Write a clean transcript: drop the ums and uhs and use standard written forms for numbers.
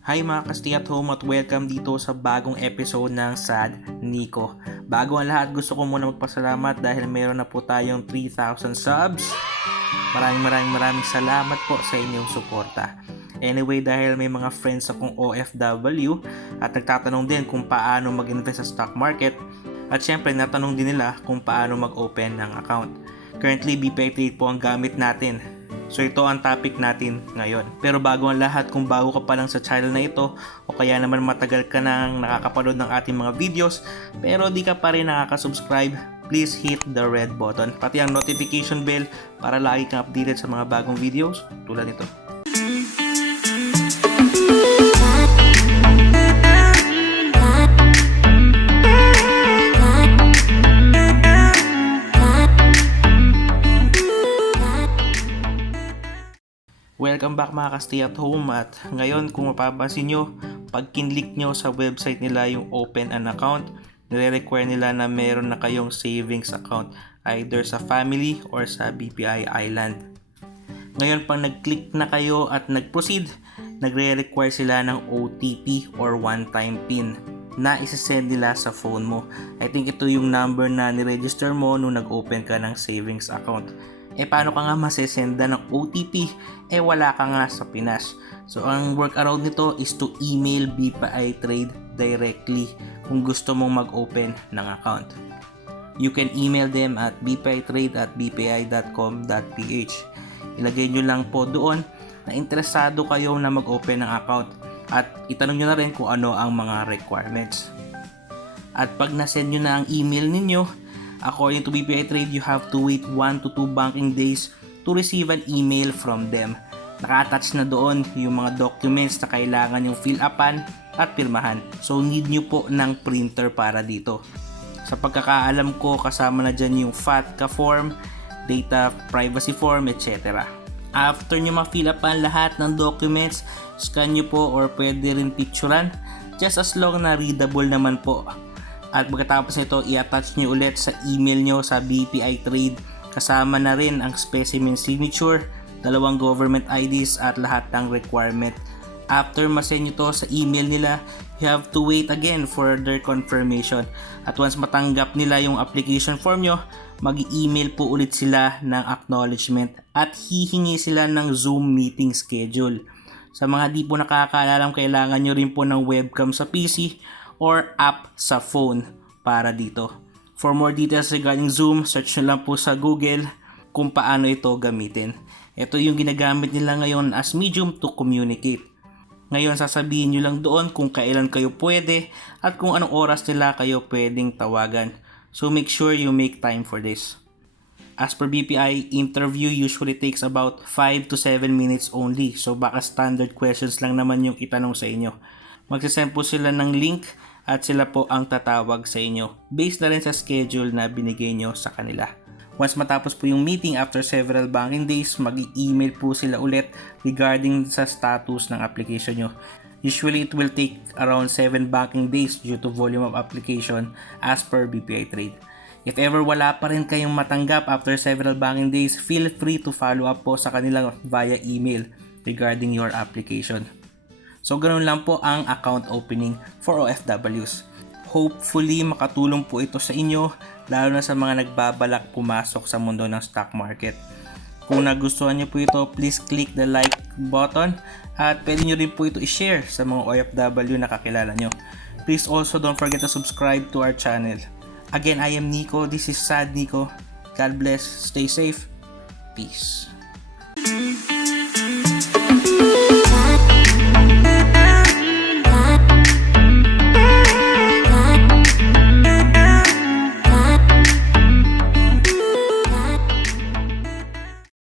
Hi mga ka-stay at home at welcome dito sa bagong episode ng SAD NICO. Bago ang lahat, gusto ko muna magpasalamat dahil meron na po tayong 3,000 subs. Maraming salamat po sa inyong suporta. Anyway, dahil may mga friends akong OFW at nagtatanong din kung paano mag-invest sa stock market at syempre natanong din nila kung paano mag-open ng account. Currently, BPI Trade po ang gamit natin. So ito ang topic natin ngayon. Pero bago ang lahat, kung bago ka pa lang sa channel na ito o kaya naman matagal ka nang nakakapanood ng ating mga videos pero di ka pa rin nakaka-subscribe, please hit the red button pati ang notification bell para lagi kang updated sa mga bagong videos tulad nito. Welcome back mga ka-stay at home at ngayon kung mapapansin nyo, pag kinlik nyo sa website nila yung open an account, nire-require nila na meron na kayong savings account either sa family or sa BPI Island. Ngayon pag nag-click na kayo at nag-proceed, nagre-require sila ng OTP or one-time PIN na isasend nila sa phone mo. I think ito yung number na niregister mo nung nag-open ka ng savings account. Paano ka nga masesenda ng OTP? Wala ka nga sa Pinas. So, ang workaround nito is to email BPI Trade directly kung gusto mong mag-open ng account. You can email them at bpitrade@bpi.com.ph. Ilagay nyo lang po doon na interesado kayo na mag-open ng account at itanong nyo na rin kung ano ang mga requirements. At pag nasend nyo na ang email ninyo, according to BPI Trade, you have to wait 1 to 2 banking days to receive an email from them. Naka-attach na doon yung mga documents na kailangan yung fill upan at pirmahan. So need nyo po ng printer para dito. Sa pagkakaalam ko, kasama na dyan yung FATCA form, data privacy form, etc. After nyo ma-fill upan lahat ng documents, scan nyo po or pwede rin picturean, just as long na readable naman po. At pagkatapos nito, i-attach nyo ulit sa email nyo sa BPI Trade. Kasama na rin ang specimen signature, 2 government IDs at lahat ng requirement. After masend nyo to sa email nila, you have to wait again for their confirmation. At once matanggap nila yung application form nyo, mag-email po ulit sila ng acknowledgement at hihingi sila ng Zoom meeting schedule. Sa mga di po nakakaalam, kailangan nyo rin po ng webcam sa PC or app sa phone para dito. For more details regarding Zoom, search nyo lang po sa Google kung paano ito gamitin. Ito yung ginagamit nila ngayon as medium to communicate. Ngayon sasabihin nyo lang doon kung kailan kayo pwede at kung anong oras nila kayo pwedeng tawagan. So make sure you make time for this. As per BPI, interview usually takes about 5 to 7 minutes only. So baka standard questions lang naman yung itanong sa inyo. Magsisend po sila ng link at sila po ang tatawag sa inyo based na rin sa schedule na binigay nyo sa kanila. Once matapos po yung meeting after several banking days, mag-email po sila ulit regarding sa status ng application nyo. Usually it will take around 7 banking days due to volume of application as per BPI Trade. If ever wala pa rin kayong matanggap after several banking days, feel free to follow up po sa kanila via email regarding your application. So ganoon lang po ang account opening for OFWs. Hopefully makatulong po ito sa inyo, lalo na sa mga nagbabalak pumasok sa mundo ng stock market. Kung nagustuhan niyo po ito, please click the like button at pwede nyo rin po ito i-share sa mga OFW na kakilala nyo. Please also don't forget to subscribe to our channel. Again, I am Nico. This is SAD NICO. God bless. Stay safe. Peace.